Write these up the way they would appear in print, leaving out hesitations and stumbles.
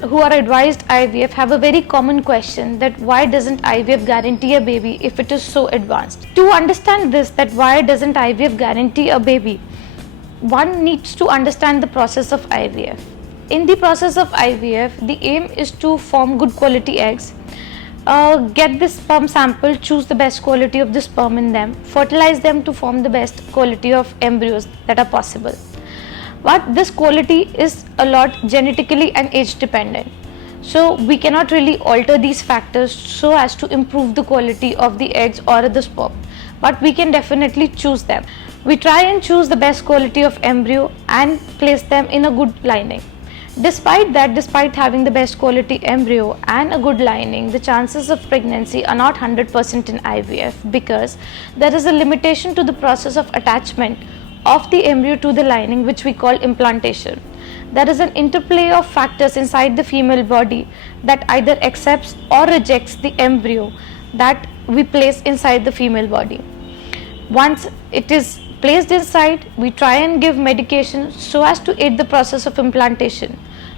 who are advised IVF have a very common question that why doesn't IVF guarantee a baby if it is so advanced? To understand this, that why doesn't IVF guarantee a baby, one needs to understand the process of IVF. In the process of IVF, the aim is to form good quality eggs, get the sperm sample, choose the best quality of the sperm in them, fertilize them to form the best quality of embryos that are possible. But this quality is a lot genetically and age dependent. So we cannot really alter these factors so as to improve the quality of the eggs or the sperm. But we can definitely choose them. We try and choose the best quality of embryo and place them in a good lining. Despite that, despite having the best quality embryo and a good lining, the chances of pregnancy are not 100% in IVF because there is a limitation to the process of attachment of the embryo to the lining, which we call implantation. There is an interplay of factors inside the female body that either accepts or rejects the embryo that we place inside the female body. Once it is placed inside, we try and give medication so as to aid the process of implantation.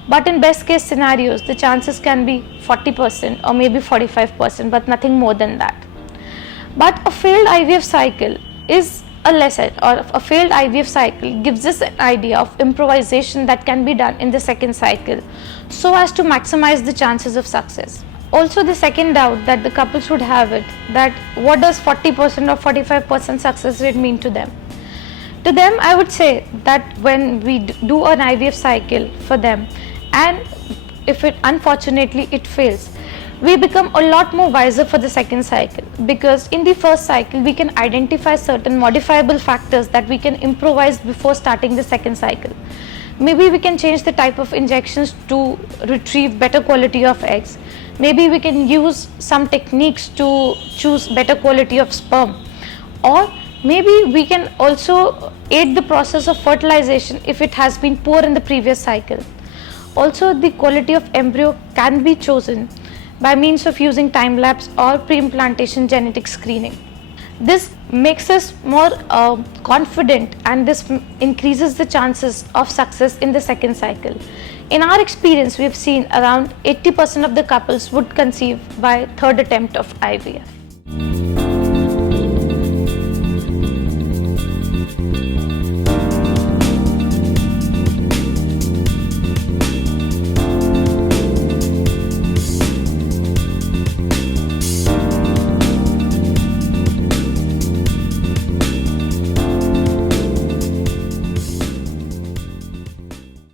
But in best case scenarios, the chances can be 40% or maybe 45%, but nothing more than that. But a failed IVF cycle is a lesson, or a failed IVF cycle gives us an idea of improvisation that can be done in the second cycle so as to maximize the chances of success. Also, the second doubt that the couples would have it, that what does 40% or 45% success rate mean to them? To them, I would say that when we do an IVF cycle for them, and if it unfortunately it fails, we become a lot more wiser for the second cycle, because in the first cycle we can identify certain modifiable factors that we can improvise before starting the second cycle. Maybe we can change the type of injections to retrieve better quality of eggs. Maybe we can use some techniques to choose better quality of sperm, or maybe we can also aid the process of fertilization if it has been poor in the previous cycle. Also, the quality of embryo can be chosen by means of using time-lapse or pre-implantation genetic screening. This makes us more confident, and this increases the chances of success in the second cycle. In our experience, we have seen around 80% of the couples would conceive by third attempt of IVF.